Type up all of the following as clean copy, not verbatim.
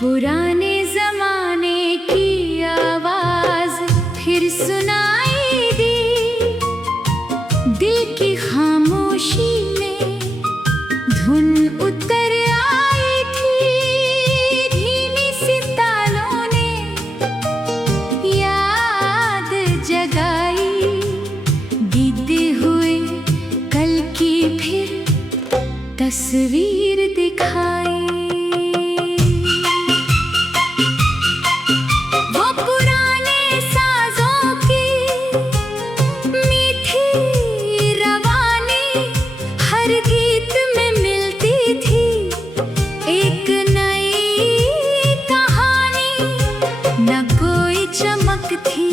पुराने जमाने की आवाज फिर सुनाई दी। दिल की खामोशी में धुन उतर आई थी। धीमी सी तालों ने याद जगाई। बीते हुए कल की फिर तस्वीर दिखाई। चमक थी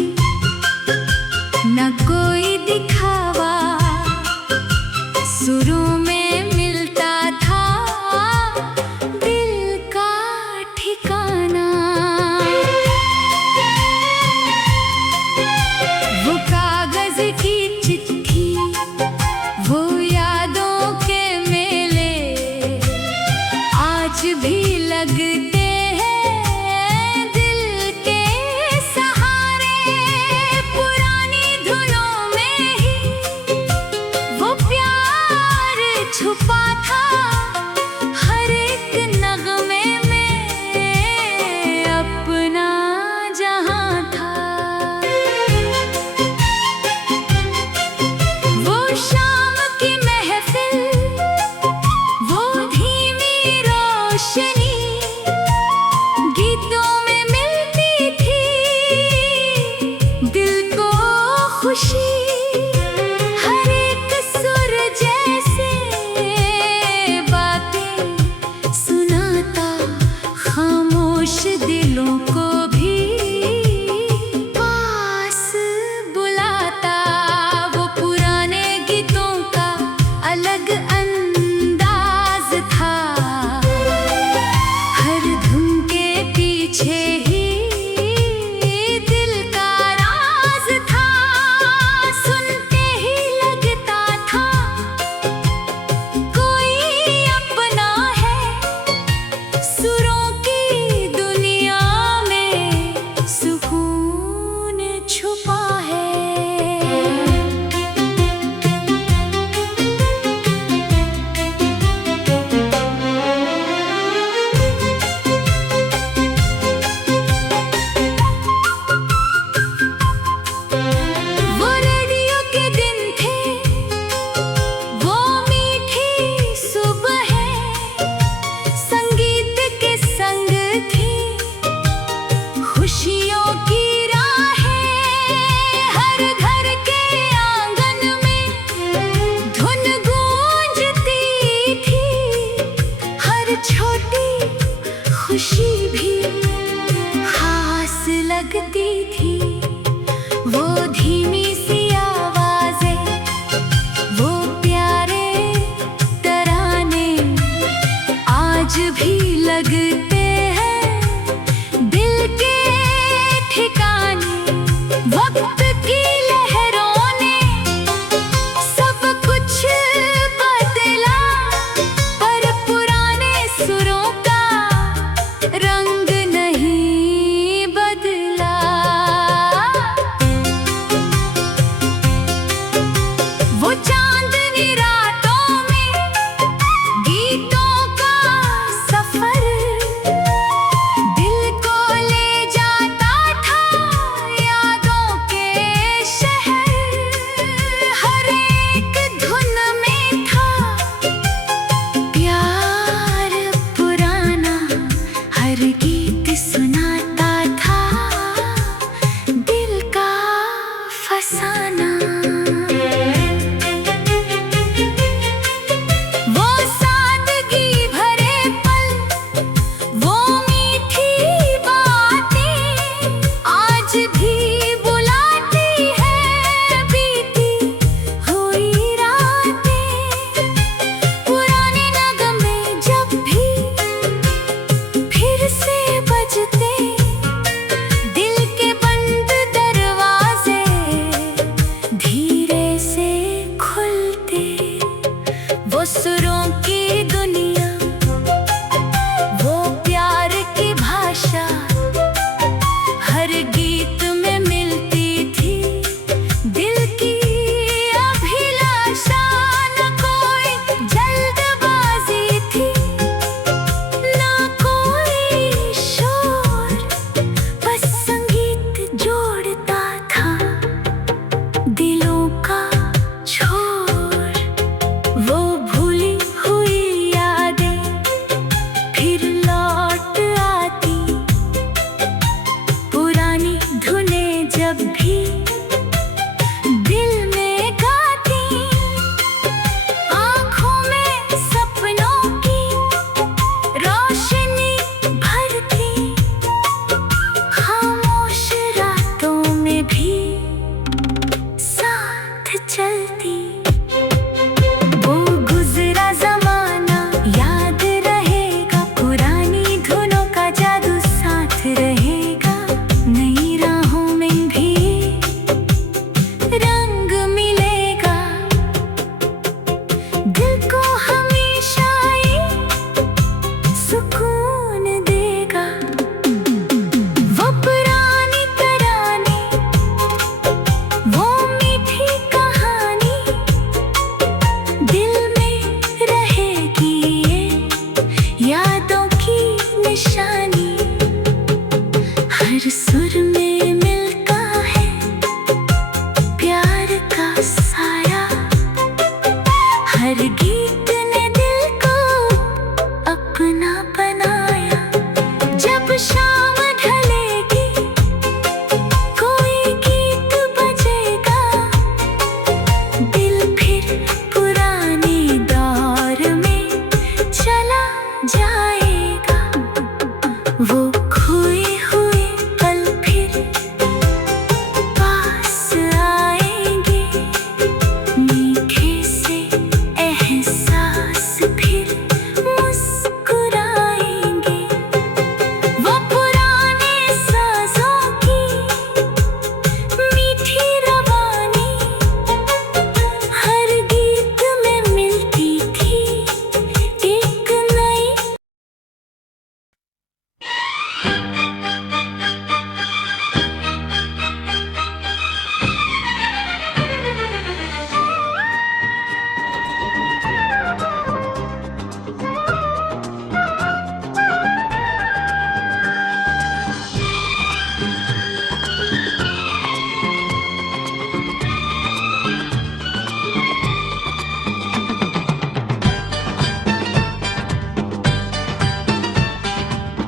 न कोई दिखावा, सुरों में मिलता था दिल का ठिकाना। वो कागज की चिट्ठी, वो यादों के मेले आज भी लगते छुपा था हर एक नगमे में अपना जहां था। वो शाम की महफिल, वो धीमी रोशनी गीतों में मिलती थी दिल को खुशी। दिलों को भी पास बुलाता। वो पुराने गीतों का अलग अंदाज था। हर धुन के पीछे ही दिल का राज था। सुनते ही लगता था कोई अपना है। सुरों छुपा है। वो रेडियो के दिन थे, वो मीठी सुबहें संगीत के संग थी। खुशियों की खुशी भी खास लगती थी। वो धीमी सी आवाजें, वो प्यारे तराने आज भी लगते हैं दिल के ठिकाने। वक्त की लहरों ने सब कुछ बदला, पर पुराने सुरों रंग नहीं बदला। वो चांदनी रातों में गीतों का सफर वो खोए हुए पल फिर पास आएंगे, मीठे से एहसास फिर मुस्कुराएंगे। वो पुराने साजों की मीठी रवानी हर गीत में मिलती थी एक नई।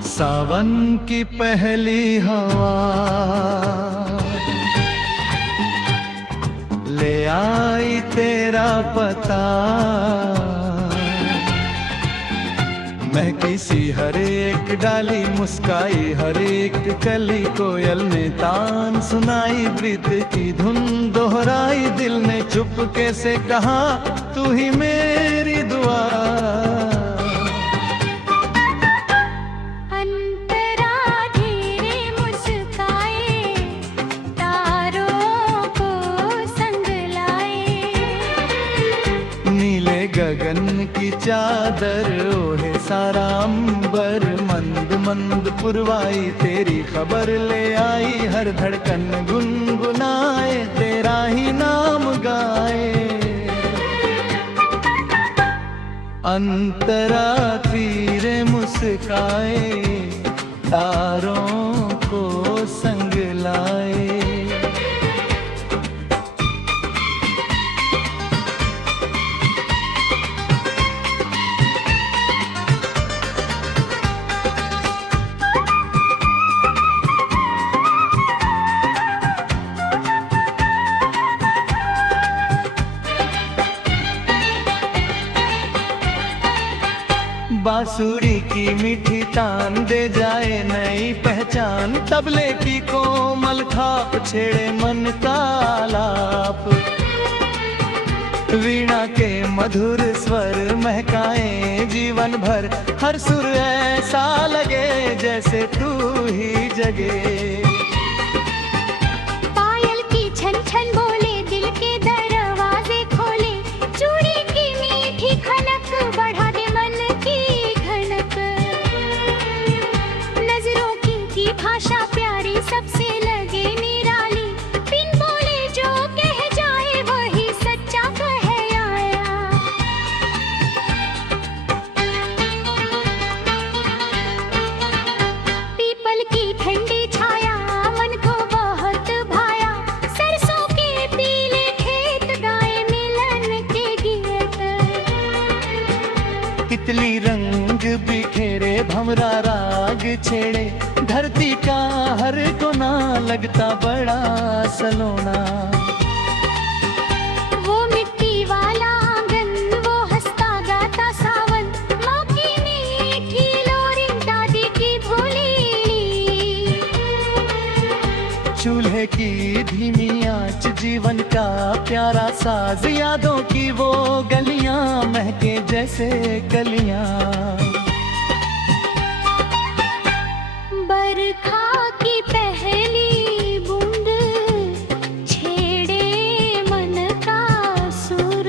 सावन की पहली हवा ले आई तेरा पता, महकी सी हर एक डाली, मुस्काई हर एक कली, कोयल ने तान सुनाई, प्रीत की धुन दोहराई, दिल ने चुपके से कहा तू ही मेरी दुआ। गगन की चादर ओढ़े सारा अंबर, मंद मंद पुरवाई तेरी खबर ले आई, हर धड़कन गुनगुनाए तेरा ही नाम गाए। अंतरा तीरे मुस्काए, तारों को संग लाए। बांसुरी की मीठी तान दे जाए नई पहचान, तबले की कोमल खाप छेड़े मन का आलाप, वीणा के मधुर स्वर महकाए जीवन भर, हर सुर ऐसा लगे जैसे तू ही जगे। पायल की छन छन बोले दिल के दरवाजे खोले, चूड़ी की मीठी खनक बढ़ा दे मन की घनक, नजरों की भाषा प्यारी सबसे लगे निराली, बिन बोले जो कह जाए वही सच्चा कह आया। पीपल की ठंडी छाया मन को बहुत भाया, सरसों के पीले खेत गाए मिलन के गीत, तितली रंग बिखेरे भंवरा राग छेड़े, धरती का हर कोना लगता बड़ा सलोना। वो मिट्टी वाला आंगन वो हंसता गाता सावन, माँ की मीठी लोरी दादी की भोली, चूल्हे की धीमी आंच जीवन का प्यारा साज, यादों की वो गलियां महके जैसे कलियां। बरखा की पहली बूंद छेड़े मन का सुर,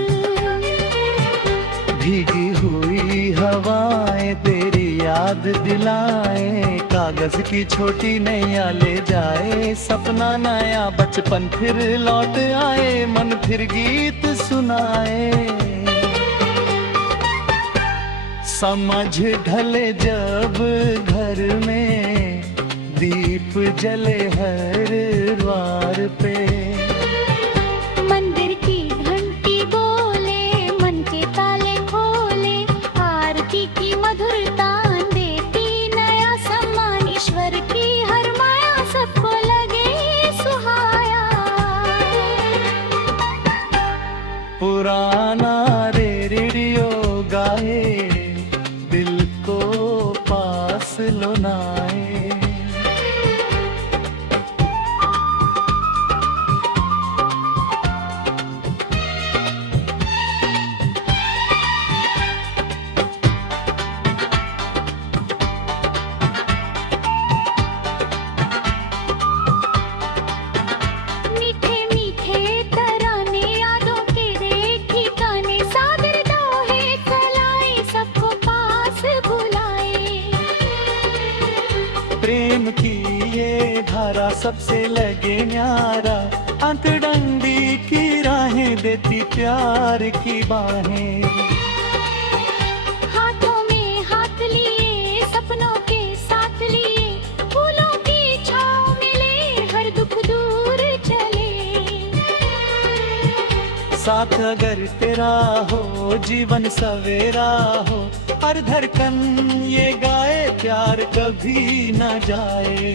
भीगी हुई हवाएं तेरी याद दिलाएं, कागज की छोटी नैया ले जाए सपना नया, बचपन फिर लौट आए मन फिर गीत सुनाए। समझ ढले जब घर में दीप जले हर द्वार पे, मंदिर की घंटी बोले मन के ताले खोले, आरती की मधुरता देती नया सम्मान, ईश्वर की हर माया सबको लगे सुहाया। पुराना रेडियो गाए दिल को पास लुनाए, प्रेम की ये धारा सबसे लगे न्यारा, अंतड़ंडी की राहें देती प्यार की बाहें। हाथों में हाथ लिए सपनों के साथ लिए, फूलों की छाँव मिले हर दुख दूर चले। साथ अगर तेरा हो जीवन सवेरा हो, हर धड़कन ये गाए प्यार कभी न जाए।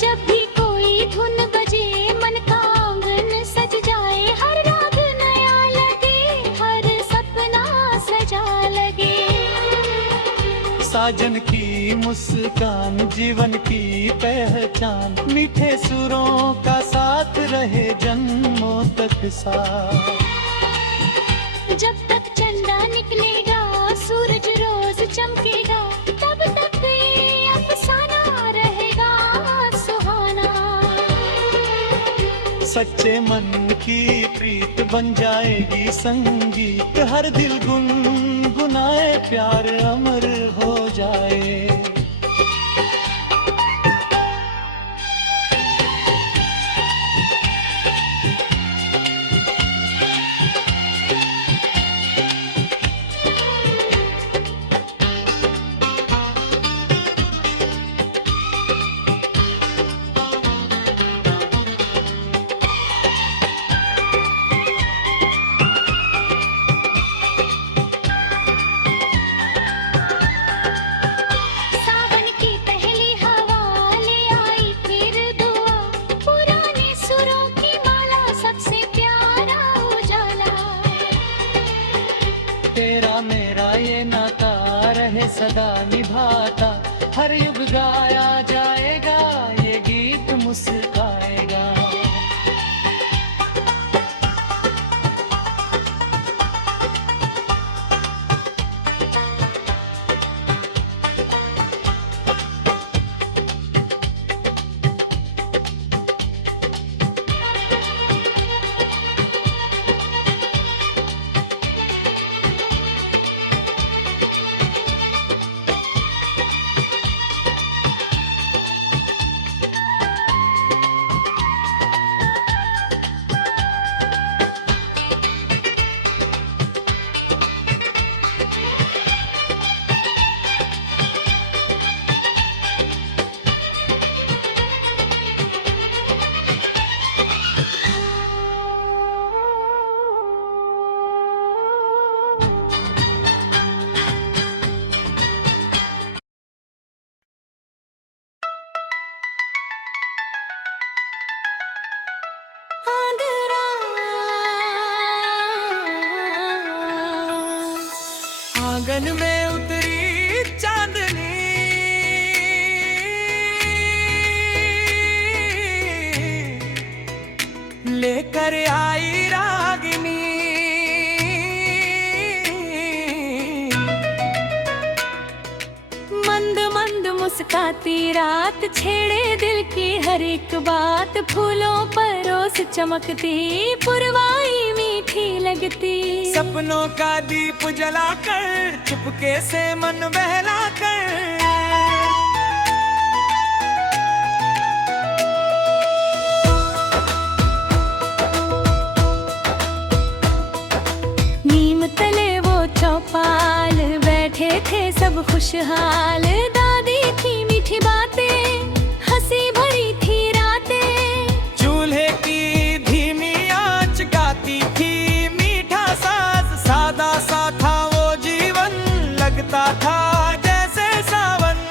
जब भी कोई धुन बजे मन का आंगन सज जाए, हर राग नया लगे हर सपना सजा लगे। साजन की मुस्कान जीवन की पहचान, मीठे सुरों का साथ रहे जन्मों तक साथ। जब तक चंदा निकलेगा सूरज रोज चमकेगा, तब तक ये अफसाना रहेगा सुहाना। सच्चे मन की प्रीत बन जाएगी संगीत, हर दिल गुनगुनाए प्यार अमर हो जाए। सावन की पहली हवा ले आई फिर दुआ, पुराने सुरों की माला सबसे प्यारा उजाला। तेरा मेरा ये नाता रहे सदा निभाता, हर युग गाया जाएगा ये गीत मुस्काएगा। आंगन में उतरी चांदनी, लेकर आई रागिनी। मंद मंद मुस्काती रात छेड़े दिल की हर एक बात, फूलों पर रोज चमकती पुरवाई मीठी लगती। सपनों का दीप जलाकर चुपके से मन बहलाकर, नीम तले वो चौपाल बैठे थे सब खुशहाल। दादी की मीठी बातें हंसी भरी थी रातें, चूल्हे की धीमी आंच गाती थी मीठा साज। सादा सा था वो जीवन, लगता था जैसे सावन।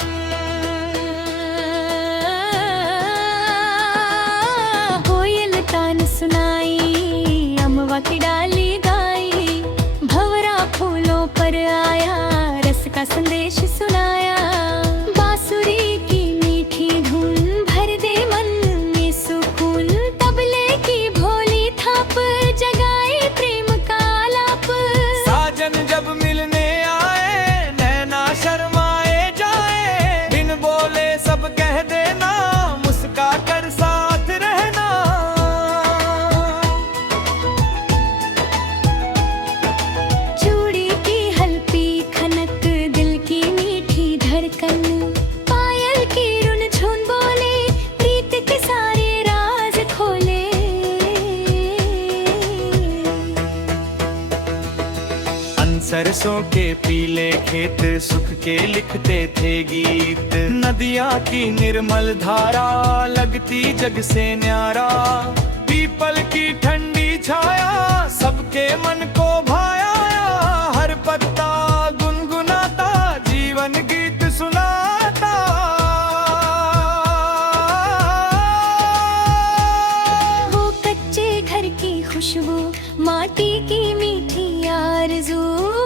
कोयल तान सुनाई अमवा की डाली गाई, भंवरा फूलों पर आया रस का संदेश सुनाया। बांसुरी की मीठी धुन भर दे मन में सुकून, तबले की भोली थाप जगाए प्रेम का आलाप। साजन जब मिलने आए नैना शर्माए जाए, बिन बोले सब कह देना मुस्का कर साथ रहना। चूड़ी की हल्की खनक दिल की मीठी धड़कन, खेत सुख के लिखते थे गीत। नदियाँ की निर्मल धारा लगती जग से न्यारा। पीपल की ठंडी छाया सबके मन को भाया। हर पत्ता गुनगुनाता जीवन गीत सुनाता। वो कच्चे घर की खुशबू, माटी की मीठी आरज़ू,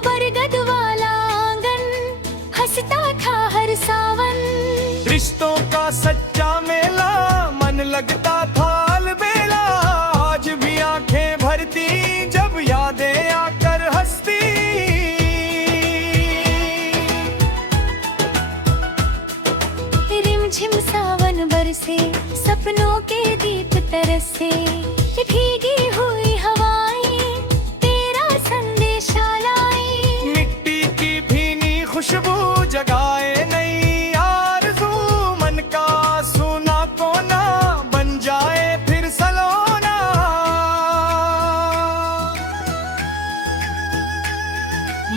बरगद वाला आंगन हंसता था हर सावन। रिश्तों का सच्चा मेला मन लगता था अलबेला। आज भी आंखें भरती जब यादें आकर हंसती। रिमझिम सावन बरसे, सपनों के दीप तरसे। भीगी हुई हवाएं तेरा संदेशा लाई। मिट्टी की भीनी खुशबू जगाए नई आरज़ू। मन का सुना कोना बन जाए फिर सलोना।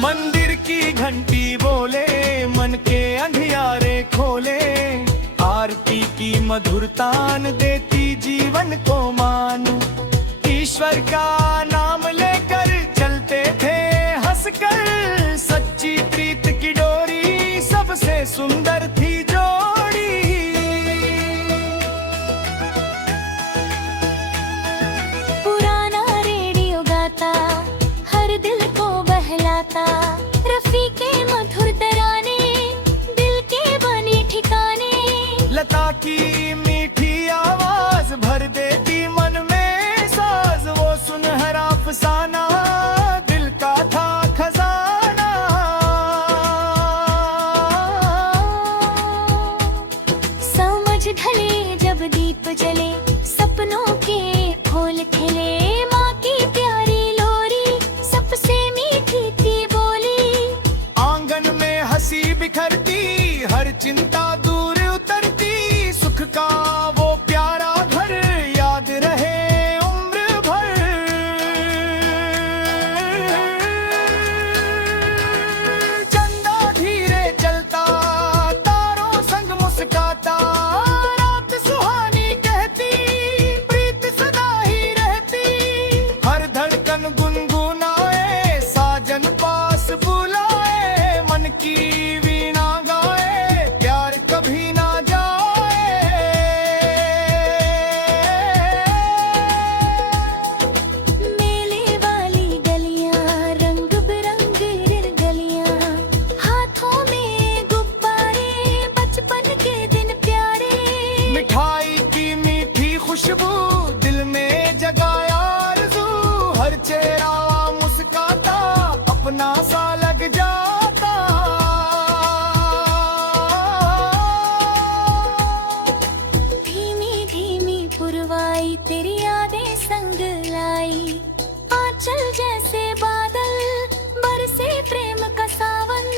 मंदिर की घंटी बोले, मन के अंधियारे खोले। आरती की मधुर तान देती जीवन को मान। ईश्वर का नाम लेकर चलते थे हंसकर। सच्ची प्रीत की डोरी सबसे सुंदर थी जोड़ी। पुराना रेडियो गाता हर दिल को बहलाता। रफी के मधुर तराने दिल के बने ठिकाने। लता की मीठी आवाज भर देती मन में साज। वो सुनहरा फसाना दिल का था खजाना। समझ ढले जब दीप जले, सपनों के फूल खिले। माँ की प्यारी लोरी सबसे मीठी थी बोली। आंगन में हंसी बिखरती, हर चिंता दूर उतरती। सुख का वो प्यारा घर याद रहे उम्र भर। चंदा धीरे चलता, तारों संग मुस्काता। रात सुहानी कहती, प्रीत सदा ही रहती। हर धड़कन गुनगुनाए, साजन पास बुलाए। मन की वीणा गाए, प्यार कभी ना जाए। मेले वाली गलियां, रंग बिरंगी गलियां। हाथों में गुब्बारे, बचपन के दिन प्यारे। मिठाई की मीठी खुशबू दिल में जगाया आरज़ू। हर चेहरा मुस्काता अपना सा लग जाता। धीमी धीमी पुरवाई तेरी यादें संग लाई। आंचल जैसे बादल बरसे प्रेम का सावन।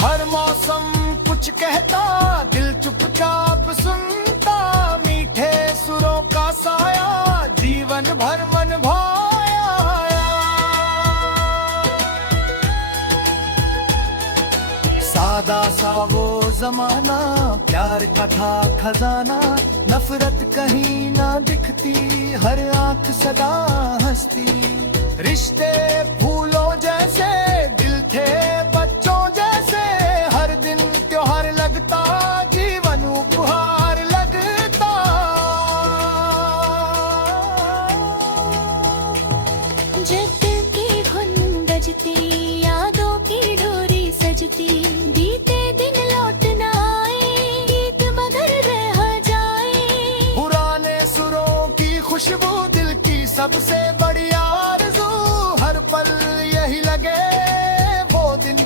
हर मौसम कुछ कहता, दिल चुपचाप सुनता। मीठे सुरों का साया जीवन भर मन भाया। सादा सा वो जमाना, प्यार का था खजाना। नफरत कहीं ना दिखती, हर आंख सदा हंसती। रिश्ते फूलों जैसे, दिल थे बच्चों जैसे। हर दिन त्योहार लगता, जीवन उपहार लगता। जग की धुन बजती, यादों की डोरी सजती। बीते दिन लौट ना आए, गीत मगर रह जाए। पुराने सुरों की खुशबू दिल की सबसे बड़ी आरज़ू। हर पल यही लगे वो दिन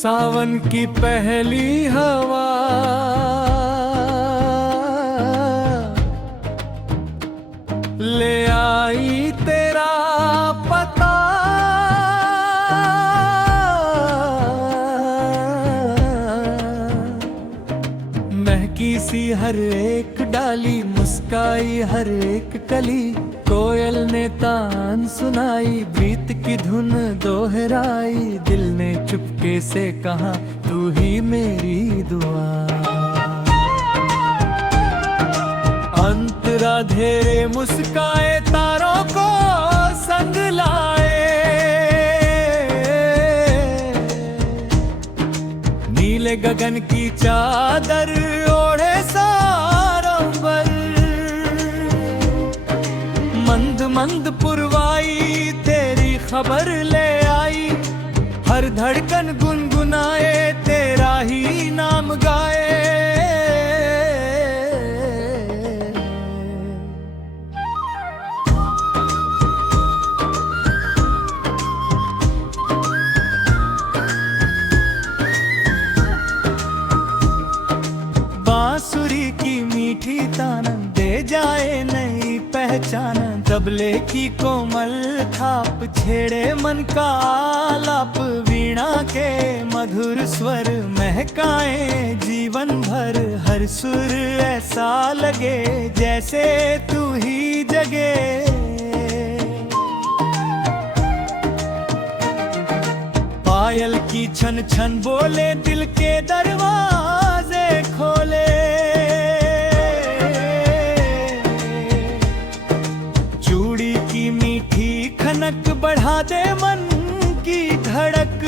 सावन की पहली हवा ले आई तेरा पता, महकी सी हर एक डाली, मुस्काई हर एक कली, कोयल ने तान सुनाई, प्रीत की धुन दोहराई, दिल ने चुपके से कहा तू ही मेरी दुआ। अंतरा धेरे मुस्काए, तारों को संग लाए, नीले गगन की चादर ओढ़े सारंबर, मंद मंद पुरवाई तेरी खबर ले आई, हर धड़कन गुनगुनाए तेरा ही नाम गाए। बांसुरी की मीठी तानन दे जाए नई पहचान, तबले की कोमल थाप छेड़े मन का आलाप, वीणा के मधुर स्वर महकाए जीवन भर, हर सुर ऐसा लगे जैसे तू ही जगे। पायल की छन छन बोले दिल के दरवाजे खोले, चूड़ी की मीठी खनक बढ़ा दे मन की धड़क,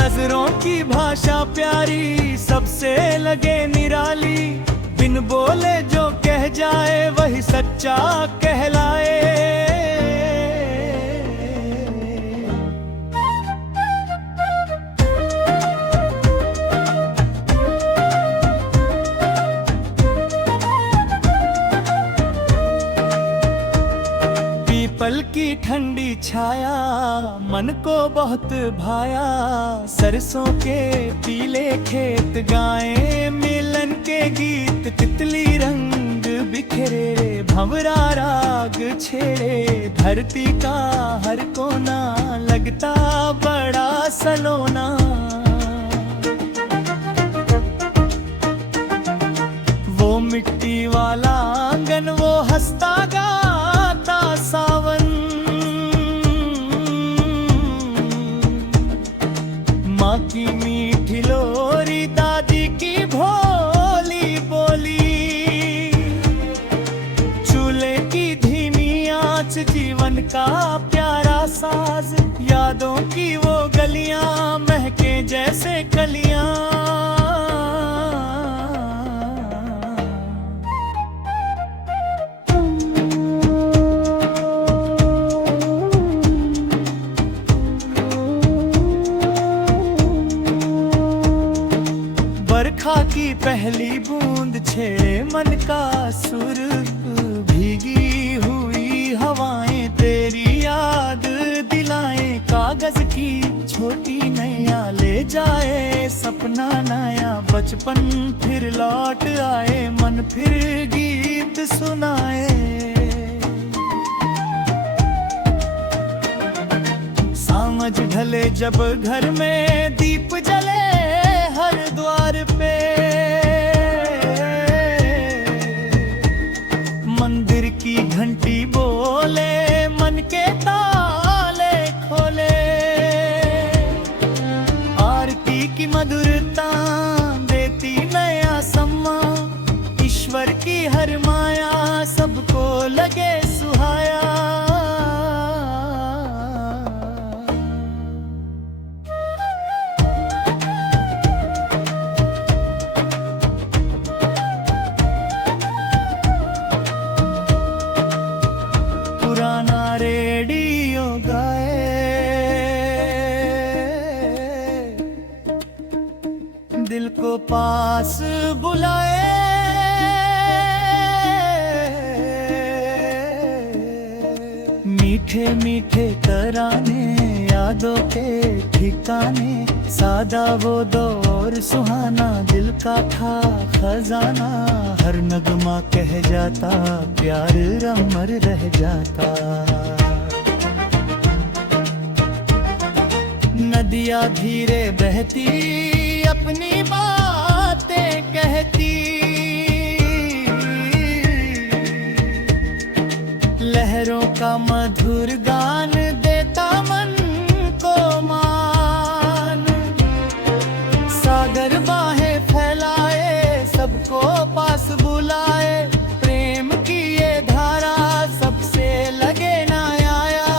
नजरों की भाषा प्यारी सबसे लगे निराली, बिन बोले जो कह जाए वही सच्चा कहलाए। पल की ठंडी छाया मन को बहुत भाया, सरसों के पीले खेत गाए मिलन के गीत, तितली रंग बिखरे भंवरा राग छेड़े, धरती का हर कोना लगता बड़ा सलोना। वो मिट्टी वाला आंगन वो हंसता गाता सावन, माँ की मीठी लोरी दादी की भोली बोली, चूल्हे की धीमी आंच जीवन का प्यारा साज, यादों की वो गलियां महके जैसे कलियां। बरखा की पहली बूंद छेड़े मन का सुर, भीगी हुई हवाएं तेरी याद दिलाएं, कागज की छोटी नैया ले जाए सपना नया, बचपन फिर लौट आए मन फिर गीत सुनाए। सामझ ढले जब घर में दीप जले हर द्वार पे, मंदिर की घंटी बोले मन के ताले खोले, आरती की मधुरता देती नया सम्मा, ईश्वर की हर माया सबको लगे सुहाया। रेडियो गाए दिल को पास बुलाए, मीठे मीठे तराने यादों के ठिकाने, सादा वो दौर सुहाना, दिल का था खजाना। हर नगमा कह जाता, प्यार अमर रह जाता। नदियाँ धीरे बहती, अपनी बातें कहती, लहरों का मधुर गान देता मन को मान। सागर बाहें फैलाए, सबको पास बुलाए, प्रेम की ये धारा सबसे लगे ना आया।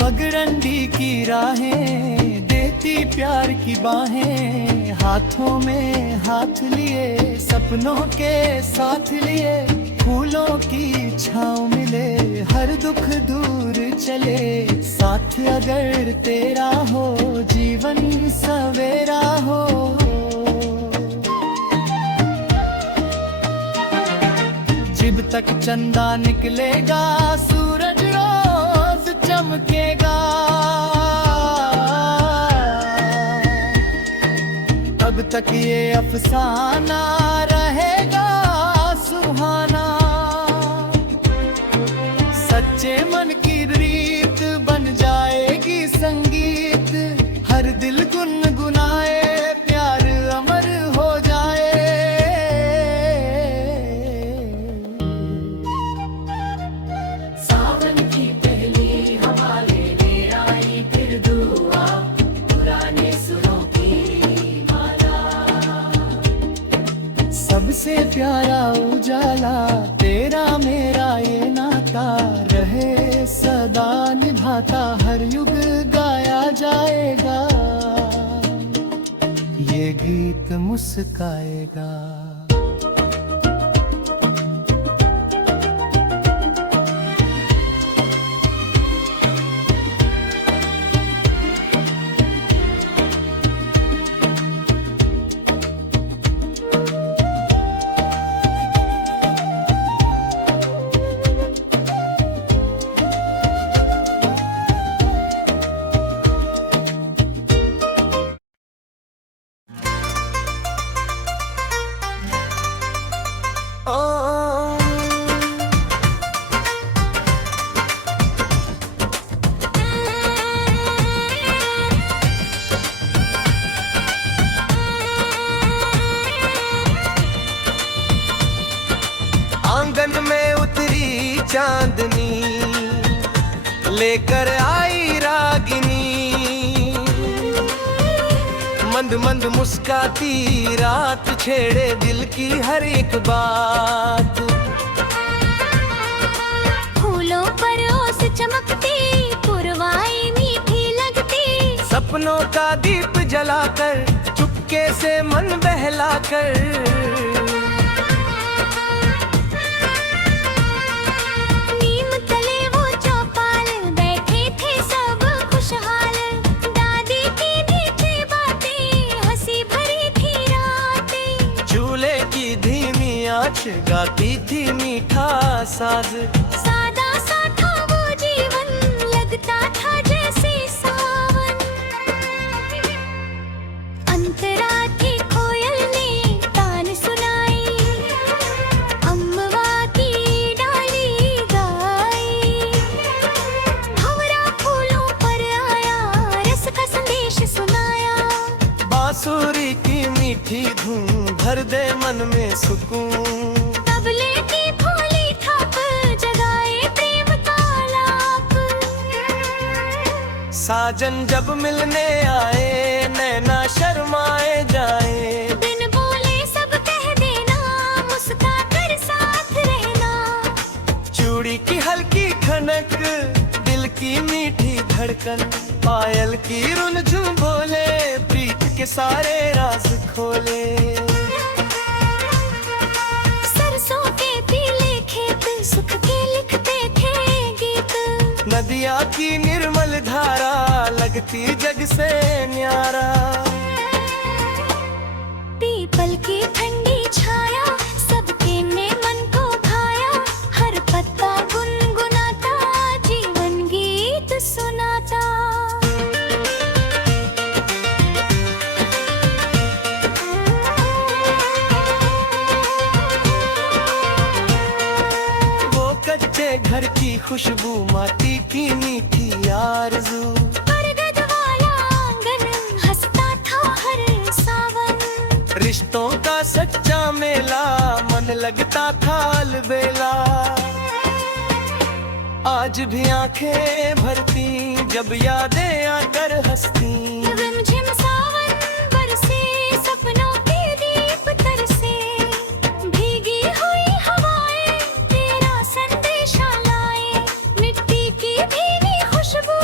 पगडंडी की राहें देती प्यार की बाहें, हाथों में हाथ लिए, सपनों के साथ लिए, फूलों की छाँव मिले, हर दुख दूर चले। साथ अगर तेरा हो, जीवन सवेरा हो। जब तक चंदा निकलेगा, सूरज रोज चमकेगा, तब तक ये अफसाना रहेगा सुहाना। सच्चे मन की रीत बन जाएगी संगीत, हर दिल गुनगुनाए, प्यार अमर हो जाए। सावन की पहली हवा लेने आई, फिर दुआ पुराने सुरों की माला। सबसे प्यारा उजाला तेरा मेरा ये नाता, रहे सदा निभाता, हर युग गाया जाएगा, ये गीत मुस्काएगा। आंगन में उतरी चांदनी, लेकर आई रागिनी, मंद मंद मुस्काती रात, छेड़े दिल की हर एक बात। फूलों पर ओस चमकती, पुरवाई मीठी लगती, सपनों का दीप जलाकर, चुपके से मन बहलाकर। नीम तले वो चौपाल, बैठे थे सब खुशहाल, दादी की मीठी बातें, हंसी भरी थी रातें। चूल्हे की धीमी आंच गाती थी मीठा साज, सादा सा था वो जीवन, लगता था जैसे सावन। अंतरा थी कोयल ने तान सुनाई, अम्मवा की डाली गाई, भंवरा फूलों पर आया, रस का संदेश सुनाया। बांसुरी की मीठी धुन भर दे मन में सुकून, तबले की भोली थाप जगाए प्रेम का लाप। साजन जब मिलने आए, नैना शर्माए जाए, बिन बोले सब कह देना, मुस्का कर साथ रहना। चूड़ी की हल्की खनक, दिल की मीठी धड़कन, पायल की रुनझुन बोले, प्रीत के सारे राज खोले। सरसों के पीले खेत, सुख के लिखते थे गीत, नदिया की निर्मल धारा लगती जग से न्यारा। पीपल की ठंडी छाया सबके ने मन को भाया, हर पत्ता गुनगुनाता जीवन गीत सुनाता। वो कच्चे घर की खुशबू, माटी की मीठी आरज़ू, बरगद वाला आंगन हंसता था हर सावन। रिश्तों का सच्चा मेला मन लगता था अलबेला। आज भी आंखें भरती जब यादें आकर हंसती। रिमझिम सावन बरसे सपनों के दीप तरसे, भीगी हुई हवाएं तेरा संदेशा लाए। मिट्टी की भीनी खुशबू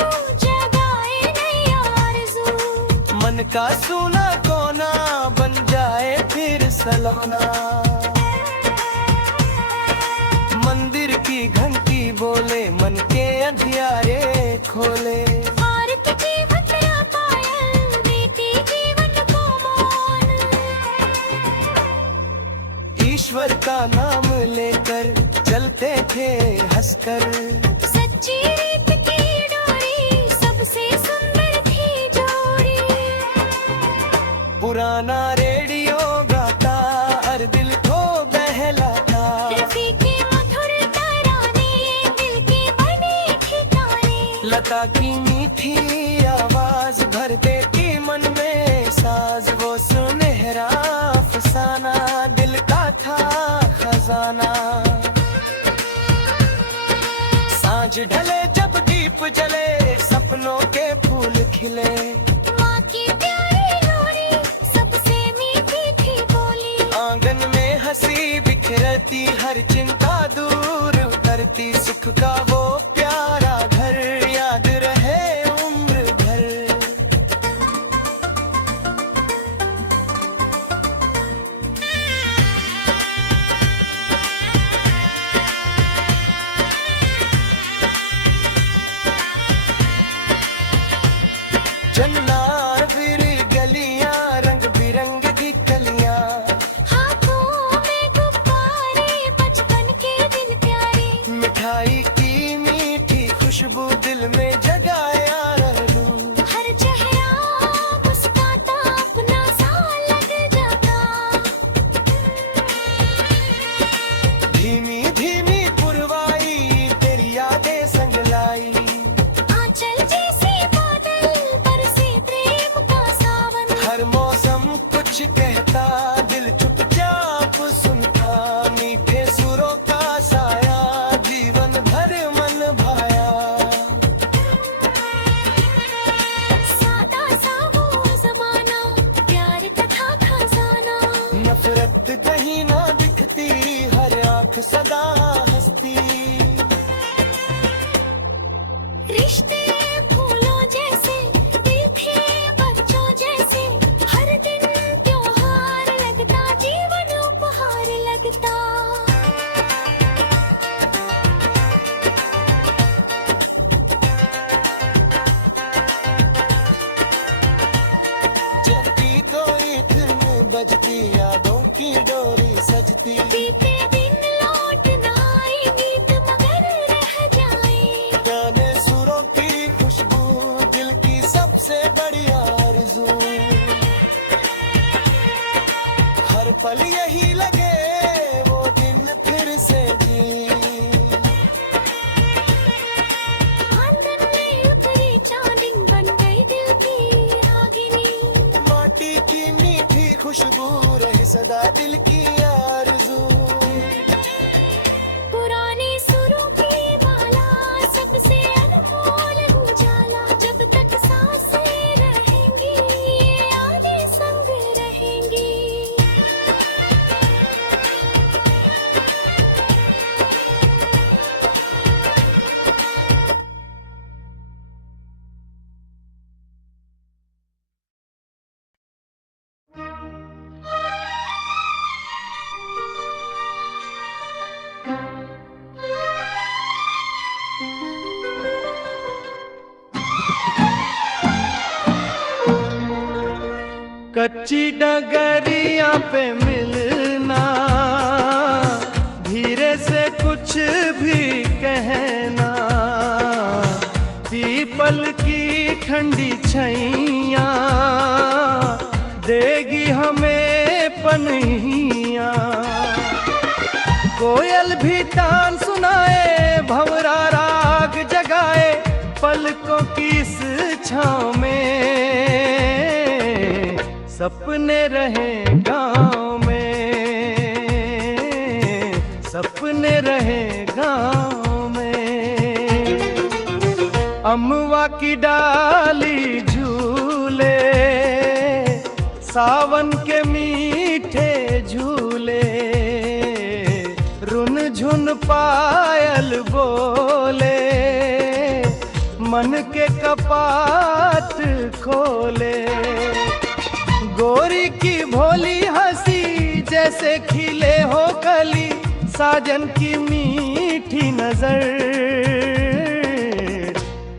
जगाए नई आरज़ू, मन का सूना कोना बन जाए फिर सलोना। मंदिर की घंटी बोले मन के अंधियारे खोले। आरती जीवन तेरा पायल देती जीवन को मोल। ईश्वर का नाम लेकर चलते थे हंसकर। सच्ची रीत की डोरी सबसे सुंदर थी जोड़ी। पुराना रेडियो गाता हर दिल को बहलाता। रफ़ी के मधुर तराने दिल के बने ठिकाने। लता की मीठी आवाज भर देती मन में साज। वो सुनहरा अफसाना दिल का था खजाना। सांझ ढले जब दीप जले सपनों के फूल खिले। माँ की प्यारी लोरी सबसे मीठी थी बोली। आंगन में हंसी बिखरती हर चिंता दूर उतरती। सुख का वो प्यारा घर याद रहे उम्र भर। जन्ना फिर गलियां रंग बिरंग की कलियां। हाथों में गुब्बारे बचपन के दिन प्यारे। मिठाई की मीठी खुशबू दिल में जगाया रहलू। हर चेहरा मुस्काता अपना सा लग जाता। धीमी धीमी पुरवाई तेरी यादें संग लाई। आंचल जैसे बादल बरसे प्रेम का सावन। हर मौसम कुछ कहता दिल चुपचाप सुनता। मीठे सुरों का साया जीवन भर मन भाया। सादा सा वो ज़माना प्यार तथा खजाना। नफरत कहीं ना दिखती हर आंख सदा हंसती। रिश्ते फूलों जैसे दिल थे बच्चों जैसे। हर दिन त्योहार लगता जीवन उपहार लगता। जब भी कोई धुन बजती यादों की डोरी सजती। बीते दिन लौट न आए गीत मगर रह जाए। गाने सुरों की खुशबू दिल की सबसे बड़ी आरज़ू। हर पल यही लगे वो दिन फिर से जी। आंगन में उतरी चांदनी बन गई दिल की रागिनी। माटी की मीठी खुशबू रहे सदा दिल की आरज़ू। पुरानी सुरों की माला सबसे अनमोल उजाला। जब तक सांसें रहेंगी ये यादें संग रहेंगी। कच्ची डगरिया पे मिलना, धीरे से कुछ भी कहना, पीपल की ठंडी छैया देगी हमें पनहिया। कोयल भी तान सुनाए, भंवरा राग जगाए, पलकों की इस छाँव में सपने रहे गाँव में, सपने रहे गाँव में। अमवा की डाली झूले, सावन के मीठे झूले, रुन झुन पायल बोले, मन के कपाट खोले। गोरी की भोली हंसी जैसे खिले हो कली, साजन की मीठी नजर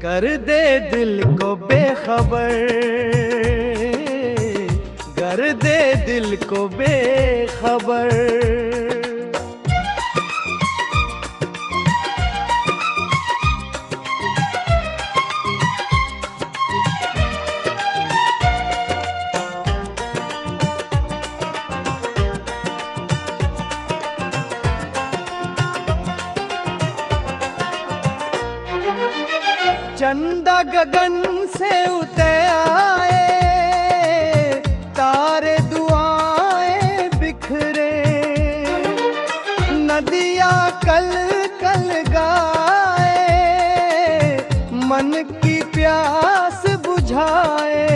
कर दे दिल को बेखबर, कर दे दिल को बेखबर। चंदा गगन से उतर आए, तारे दुआएं बिखरे, नदियाँ कल कल गाए, मन की प्यास बुझाए।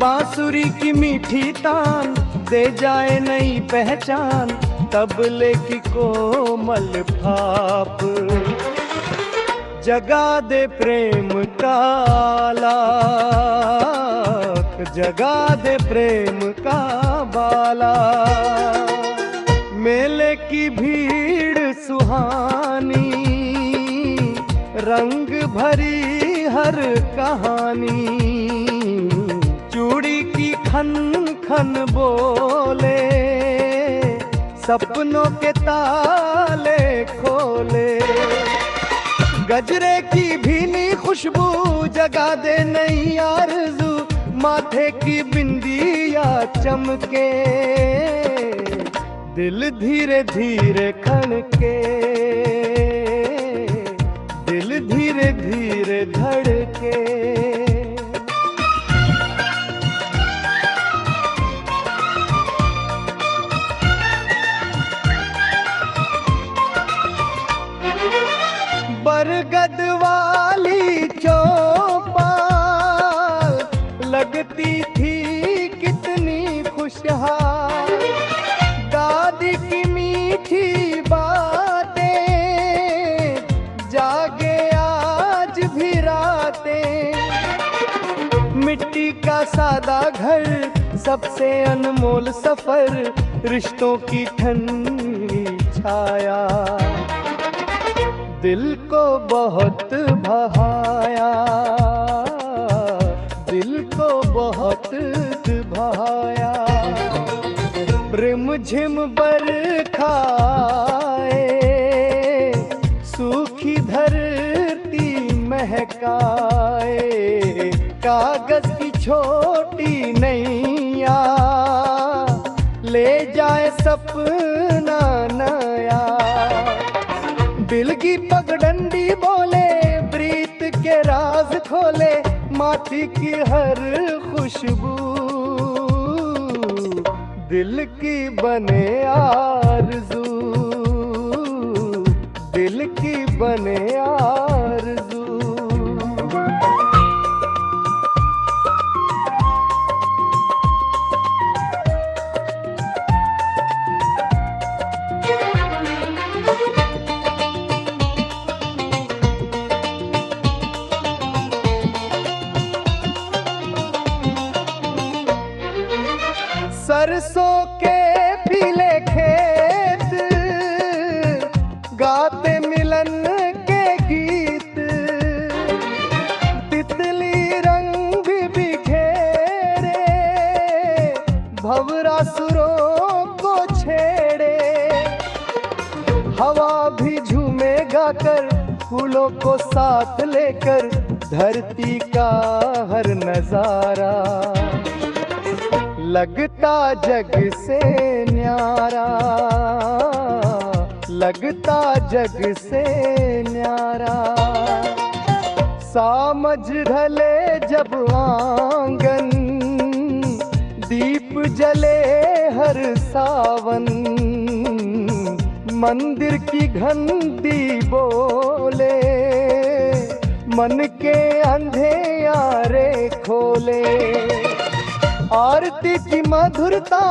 बांसुरी की मीठी तान दे जाए नई पहचान, तबले की कोमल भाप जगा दे प्रेम का लाख, जगा दे प्रेम का बाला। मेले की भीड़ सुहानी, रंग भरी हर कहानी, चूड़ी की खन खन बोले, सपनों के ताले खोले। गजरे की भीनी खुशबू जगा दे नई आरज़ू, माथे की बिंदिया चमके, दिल धीरे धीरे खनके, दिल धीरे धीरे धड़के। बरगद वाली चौपाल लगती थी कितनी खुशहाल, दादी की मीठी बातें जागे आज भी रातें। मिट्टी का सादा घर सबसे अनमोल सफर, रिश्तों की ठंडी छाया दिल को बहुत भाया, दिल को बहुत भाया। रिमझिम बरखा आए, सूखी धरती महकाए, कागज की छोटी नैया ले जाए सपना नया। बिलगी पगडंडी बोले, प्रीत के राज खोले, माटी की हर खुशबू दिल की बने आरज़ू, दिल की बने आरज़ू। सरसों के पीले खेत गाते मिलन के गीत, तितली रंग बिखेरे साथ लेकर धरती का हर नजारा लगता जग से न्यारा, लगता जग से न्यारा। सामझ ढले जब आंगन, दीप जले हर सावन, मंदिर की घंटी बोले, मन के अंधेरे खोले। आरती की मधुरता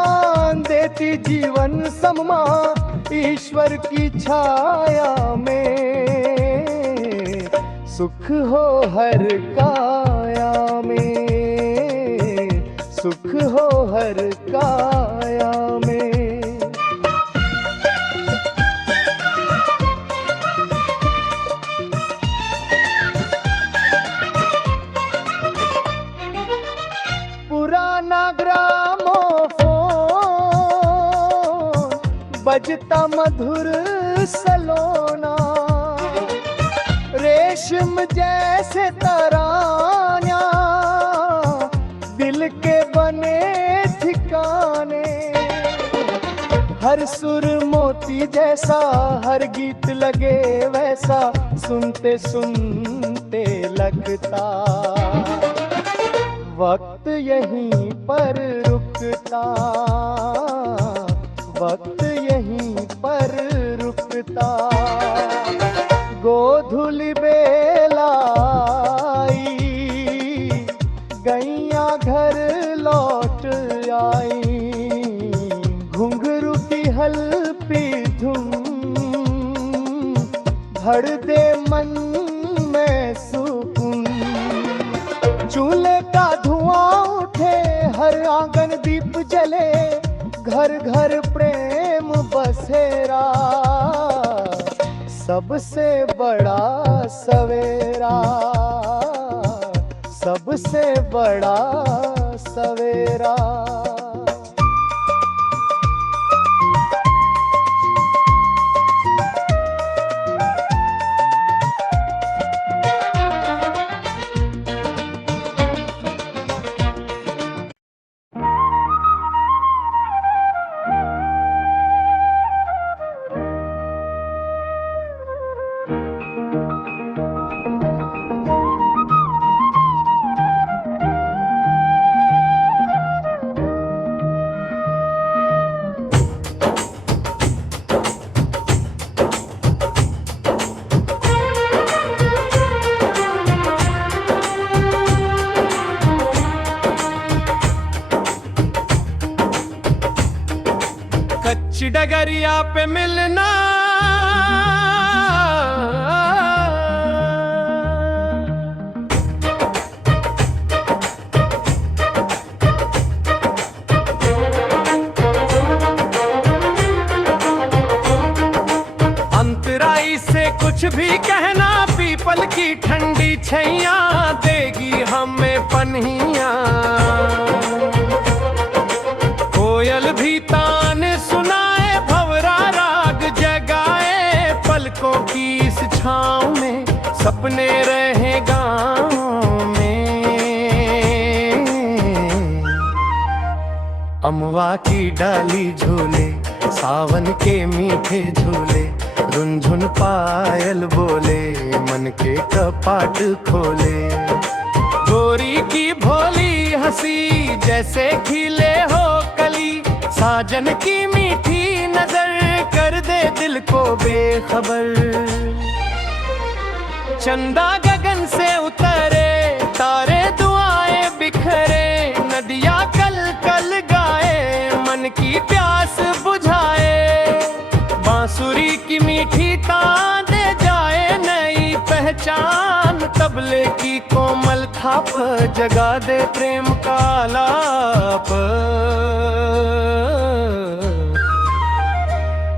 देती जीवन समा, ईश्वर की छाया में सुख हो हर काया में, सुख हो हर काया में। पुराना ग्रामोफोन बजता मधुर सलोना, रेशम जैसे तराना दिल के बने ठिकाने। हर सुर मोती जैसा, हर गीत लगे वैसा, सुनते सुनते लगता वक्त यहीं पर रुकता, वक्त यहीं पर रुकता। गोधुल बेला आई, गैया घर लौट आई, घुंघरू की हल्पी धुन भर दे मन में सुकून। चूल्हे का धुआं उठे, हर आंगन दीप जले, घर घर प्रेम बसेरा, सबसे बड़ा सवेरा, सबसे बड़ा सवेरा। कच्ची डगरिया पे मिलना, अंतराई से कुछ भी कहना, पीपल की ठंडी छैया देगी हमें पन्हिया। कोयल भी तान सुनाए, भंवरा राग जगाए, पलकों की इस छाँव में सपने रहे गाँव में। अमवा की डाली झूले, सावन के मीठे झूले, झुनझुन पायल बोले, मन के कपाट खोले। गोरी की भोली हंसी जैसे खिले हो कली, साजन की मीठी नजर कर दे दिल को बेखबर। चंदा गगन से उतरे, तारे दुआएं बिखरे, नदियाँ कल कल गाए, मन की प्यास बुझाए। बांसुरी की मीठी तान दे जाए नई पहचान, तबले की कोमल थाप जगा दे प्रेम का आलाप।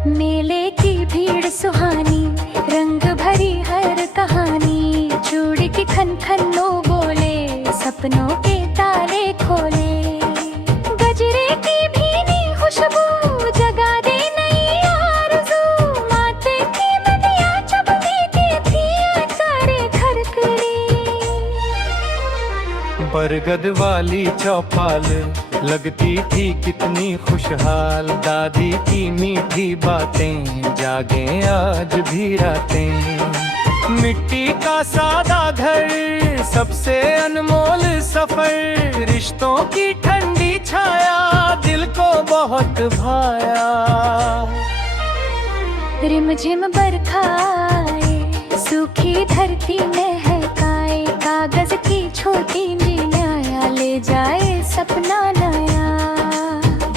मेले की भीड़ सुहानी, रंग भरी हर कहानी, चूड़ी की खन खन लो बोले, सपनों के ताले खोले। गजरे की भीनी खुशबू जगा दे नई आरज़ू, माथे की नदियाँ चबले के थी सारे घर बरगद वाली चौपाल लगती थी कितनी खुशहाल, दादी की मीठी बातें जागे आज भी रातें। मिट्टी का सादा घर सबसे अनमोल सफर, रिश्तों की ठंडी छाया दिल को बहुत भाया। रिमझिम बरखाए सूखी धरती महकाए, कागज की छोटी न्याया ले जाए सपना नया।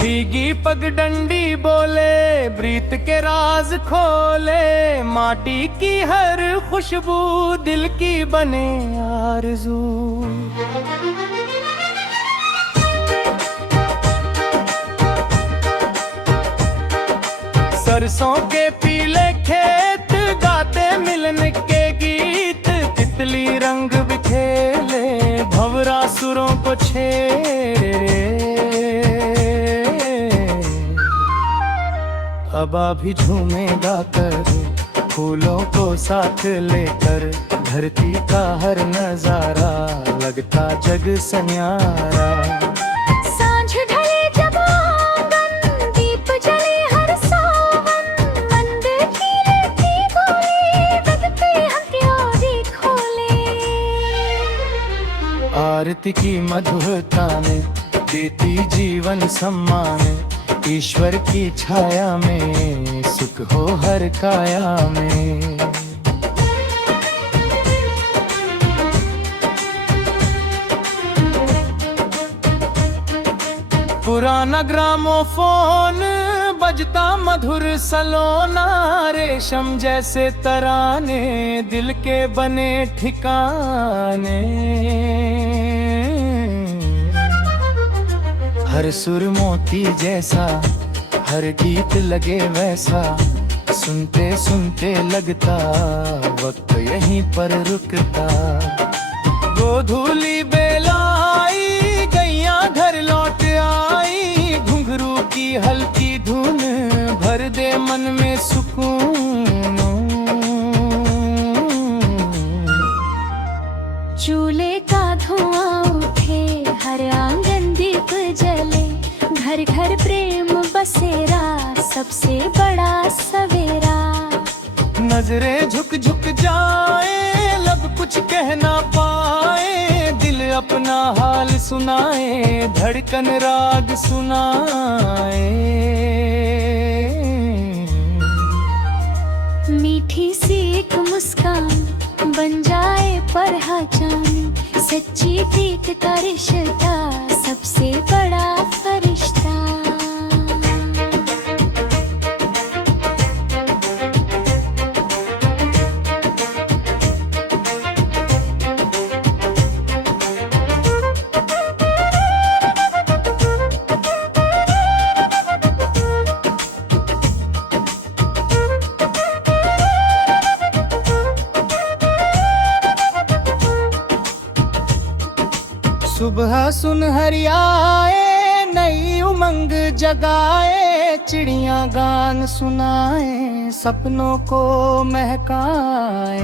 भीगी पगडंडी बोले प्रीत के राज खोले, माटी की हर खुशबू दिल की बने आरज़ू। सरसों के पीले खेत गाते मिलने के गीत, तितली रंग बिखेले भंवरा सुरों को छेड़े। हवा भी झूमेगा कर फूलों को साथ लेकर, धरती का हर नजारा लगता जग सन्यारा। सांझ ढले जब आंगन दीप जले हर सावन, मंदिर की लेती गोली बजते हथियारी खोले। आरती की मधुरता में देती जीवन सम्मान, ईश्वर की छाया में सुख हो हर काया में। पुराना ग्रामोफोन बजता मधुर सलोना, रेशम जैसे तराने दिल के बने ठिकाने। हर सुर मोती जैसा हर गीत लगे वैसा, सुनते सुनते लगता वक्त यहीं पर रुकता। गोधूली बेलाई गैया घर लौट आई, घुंघरू की हल्की धुन भर दे मन में सुकून। चूल्हे का धुआं उठे हर आंगन दीप जले, घर घर प्रेम बसेरा सबसे बड़ा सवेरा। नजरें झुक झुक जाए लब कुछ कह ना पाए, दिल अपना हाल सुनाए धड़कन राग सुनाए। मीठी सी एक मुस्कान बन जाए पहचान, सच्ची प्रीत का रिश्ता सबसे बड़ा फरिश्ता। सुबह सुनहरियाए नई उमंग जगाए, चिड़िया गान सुनाए सपनों को महकाए।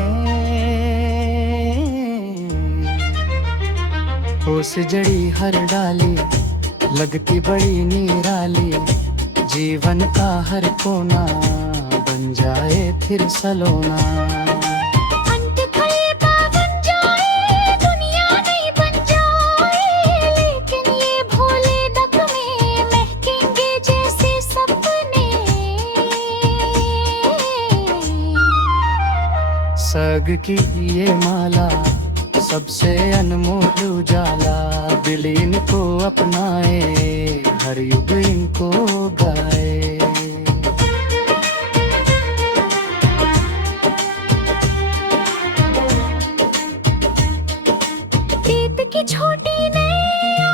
ओस जड़ी हर डाली लगती बड़ी निराली, जीवन का हर कोना बन जाए फिर सलोना। सग की ये माला सबसे अनमोल उजाला, दिल इनको अपनाए हर युग इनको गाए। प्रीत की छोटी नैया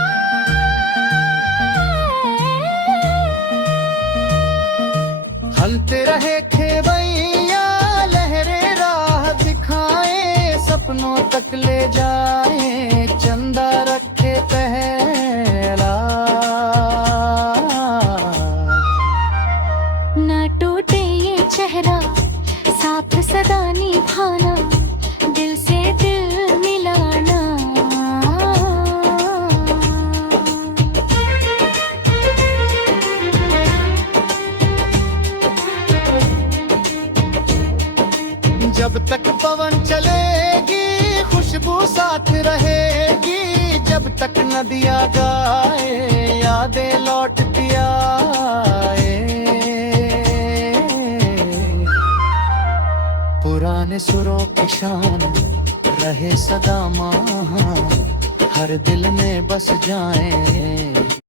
हलते रहे खेवैया, लहरे राह दिखाए सपनों तक ले जाए, चंदा रखे पहला। ना टूटे ये चेहरा साथ सदा निभाना, दिल से दिल मिलाना। साथ रहेगी जब तक नदियाँ गाए, यादें लौटती आए। पुराने सुरों की शान रहे सदा महान, हर दिल में बस जाए